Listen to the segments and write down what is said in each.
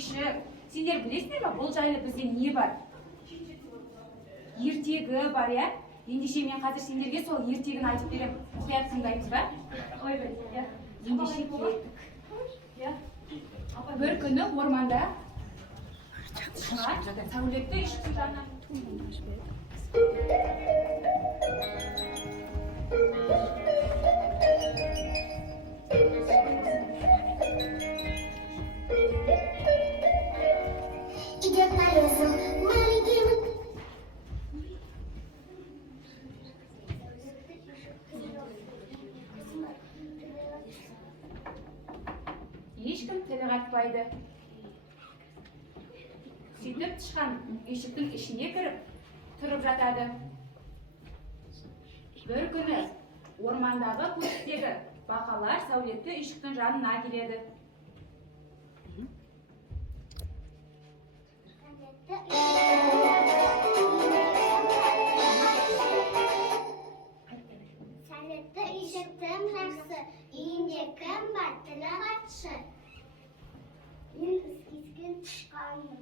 ешік. Сендер білесіңдер ме, бұл жайлы бізде не бар? Ертегі бар, иә? Ендеше мен қазір сендерге сол ертегін айтып берем. Мұқият тыңдаймыз ба? Ой, иә. Ендеше кеттік. Бір күні орманда сәулетті үйшіктің жанынан идет на лесу маленький. Ешкім тілі қатпайды. Сөйтіп тышқан үйшіктің ішіне кіріп, тұрып жатады. Бір күні ормандағы көктегі бақалар сәулетті үйшіктің жанына келеді. Сәулетті үйшіктің жақсы, үйінде кім бар, тілі қатшы. Мен ескескен тышқанмын.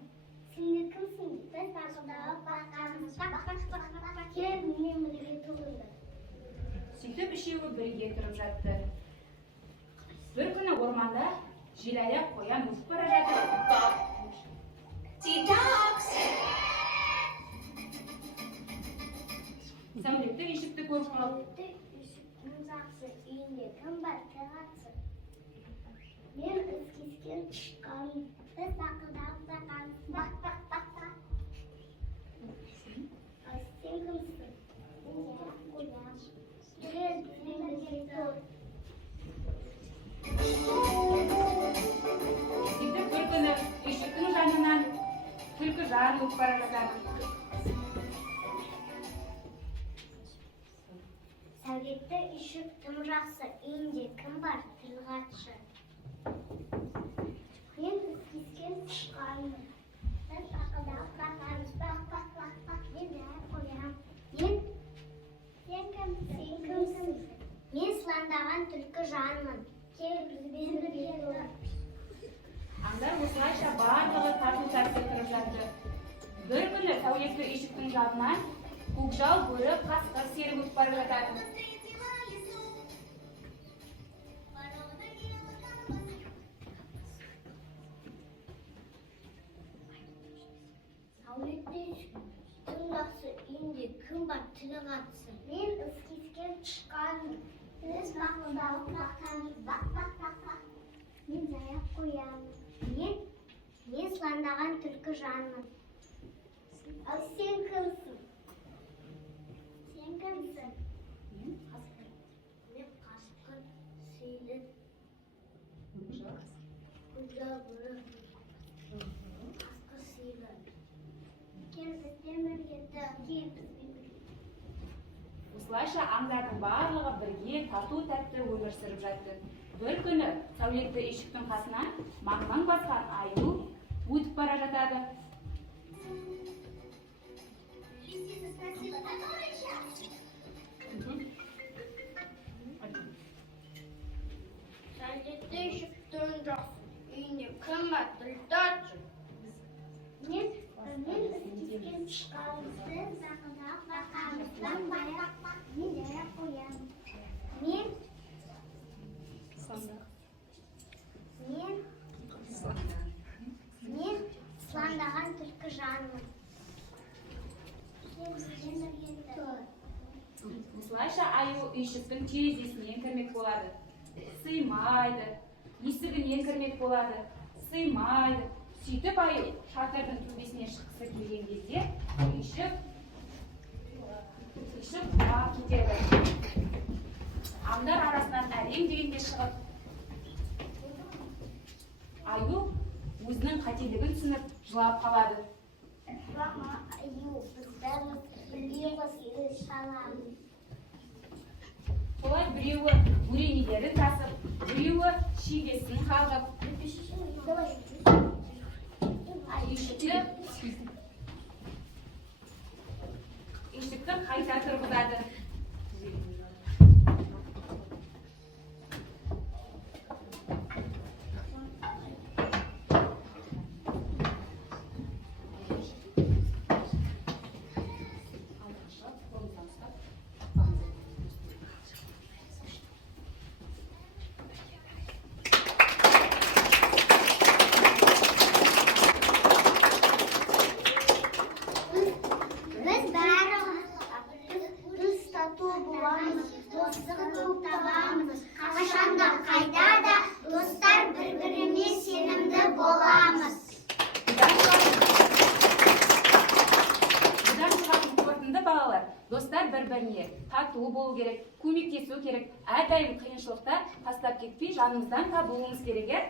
Сендер кімсің? Біз тағыдағы бақамыз. Кел, мен бірге тұрыңдар. Сөйтіп үшеуі бірге тұрып жатты. Бір күні орманда желаяқ қоян өсіп бара жатыр. Сәулетті үйшікті көріп қалып, Үйшіктің жақсы, үйінде кім бар, тілі қатшы. Мен ескескен тышқанмын. Біз тағыдағы бақамыз. Сен кімсің? Қоян. Кел, мен бірге тұр. сөйтіп бір күні үйшіктің жанынан түлкі жар өтіп бара жатады. Сәулетті үйшіктің жақсы, үйінде кім бар, тілі қатшы. Мен ескескен тышқанмын. Біз тағыдағы бақамыз. Мен бәрі қоям. Сен кімсің? Мен сылаңдаған түлкі жанмын. Кел, бізбен бірге тұр. Аңдар осылайша барлығы тарту-тарту тұрып жатты. Бір күні сәулетті үйшіктің жанынан көкжал бөрі қасқыр серік өтіп бара жатады. Сәулетті үйшіктің жақсы, үйінде кім бар, тілі қатшы. Мен ескескен тышқанмын. Біз бақылдағы бақамыз. Мен жаяқ қоямын. Мен сылаңдаған түлкі жанмын. Ал сен кімсің? Сен кімсің? Мен қасқыр сейлі. Көкжал бөрі. Қасқыр сейлі. Кел, бізбен бірге тұр. Осылайша аңдардың барлығы бірге тату-тәтті өмір сүріп жатты. Бір күні сәулетті үйшіктің қасынан маң-маң басқан аю өтіп бара жатады. Сәулетті үйшіктің жақсы, үйінде кім бар, тілі қатшы. Мен ескескен тышқанмын. Тағыдағы бақамыз. Мен жаяқ қоямын. Мен сылаңдаған түлкі жанмын. Осылайша аю үйшіктің терезесінен кірмек болады. Сыймайды. Есігінен кірмек болады. Сыймайды. Сөйтіп аю шатырдың төбесіне шыққысы келген кезде үйшік құлап кетеді. Аңдар арасынан әрең дегенде шығып, аю өзінің қателігін түсініп жылап қалады. Аю, біз бәріміз бірге қосылып шаламыз. Солай біреуі өренелерін тасып, біреуі шегесін қалғып, үйшікті қайта тұрғызады. бір-біріне тату болу керек, көмектесу керек. Әрдайым қиыншылықта тастап кетпей, жанымыздан табуымыз керек, иә?